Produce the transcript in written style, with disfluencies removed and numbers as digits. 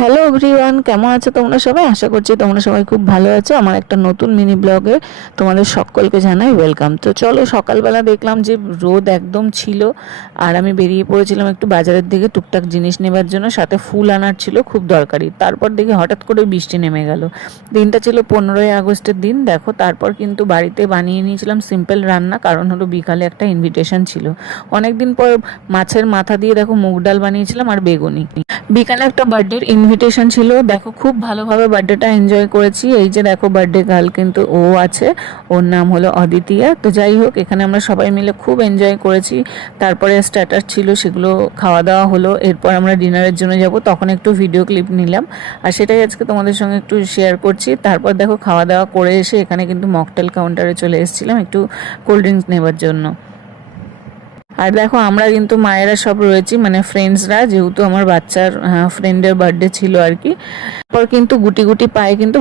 Hello everyone, কেমন আছো তোমরা সবাই? আশা করছি তোমরা সবাই খুব ভালো আছো। আমার একটা নতুন মিনি ব্লগে তোমাদের সকলকে জানাই ওয়েলকাম। তো চলো, সকালবেলা দেখলাম যে রোদ একদম ছিল, আর আমি বেরিয়ে পড়েছিলাম একটু বাজারের দিকে টুকটাক জিনিস নেবার জন্য, সাথে ফুল আনার ছিল খুব দরকারি। তারপর দেখি হঠাৎ করে বৃষ্টি নেমে গেল। দিনটা ছিল 15ই আগস্টের দিন। দেখো, তারপর কিন্তু বাড়িতে বানিয়ে নিয়েছিলাম সিম্পল রান্না, কারণ হলো বিকালে একটা ইনভিটেশন ছিল। অনেকদিন পর মাছের মাথা দিয়ে দেখো মুগ ডাল বানিয়েছিলাম আর বেগুনি। বিকালে একটা বার্থডের ইনভিটেশন ছিল, দেখো খুব ভালোভাবে বার্থডেটা এনজয় করেছি। এই যে দেখো বার্থডে গার্ল কিন্তু ও আছে, ওর নাম হলো অদিতিয়া। তো যাই হোক, এখানে আমরা সবাই মিলে খুব এনজয় করেছি। তারপরে স্ট্যাটাস ছিল, সেগুলো খাওয়া দাওয়া হলো। এরপর আমরা ডিনারের জন্য যাব, তখন একটু ভিডিও ক্লিপ নিলাম, আর সেটাই আজকে তোমাদের সঙ্গে একটু শেয়ার করছি। তারপর দেখো খাওয়া দাওয়া করে এসে এখানে কিন্তু মকটেল কাউন্টারে চলে এসেছিলাম একটু কোল্ড ড্রিঙ্কস নেবার জন্য। আর দেখো আমরা কিন্তু মায়েরা সব রয়েছি, মানে ফ্রেন্ডসরা, যেহেতু আমার বাচ্চার ফ্রেন্ডের বার্থডে ছিল আর কি। তারপর কিন্তু গুটি গুটি পায়ে কিন্তু